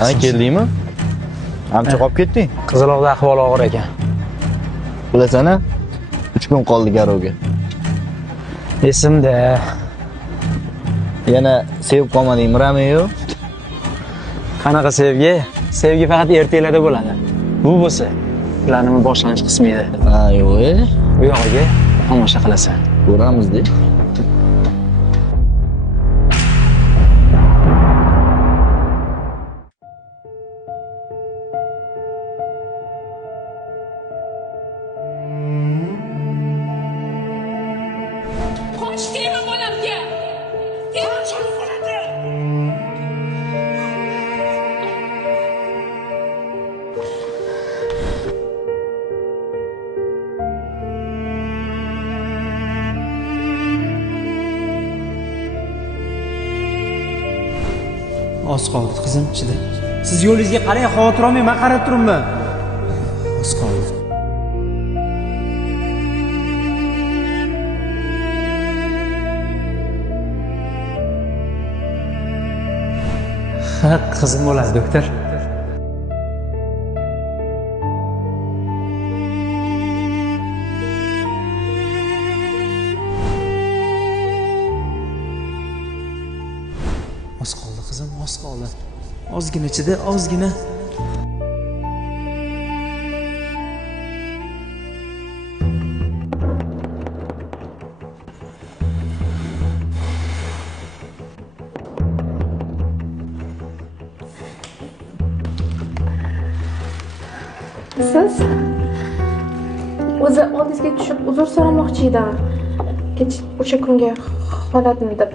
Ha, keldingmi? Ancha qolib ketding. Qiziloqda ahvol og'ir ekan. Bilasana, 3 kun qoldi garovga. Esimda. Yana sevib qolmadingmi Rameo? Qanaqa sevgi? Sevgi faqat ertaklarda bo'ladi. Bu bo'lsa, planning boshlanish qismi edi. Ha, yo'q. Bu yog'iga tomosha qilasan. Ko'ramiz-da. Oz qoldi qizim, chida. Siz yo'lingizga qarang, xavotir olmang, men qarab turibman. Oz qoldi. Ha, qizim bo'ladi, doktor. Oz qoldi qizim, oz qoldi. Ozgina ichida, ozgina. Siz o'zi oldingizga tushib uzr so'ramoqchi edim. O'sha kungi holatim deb.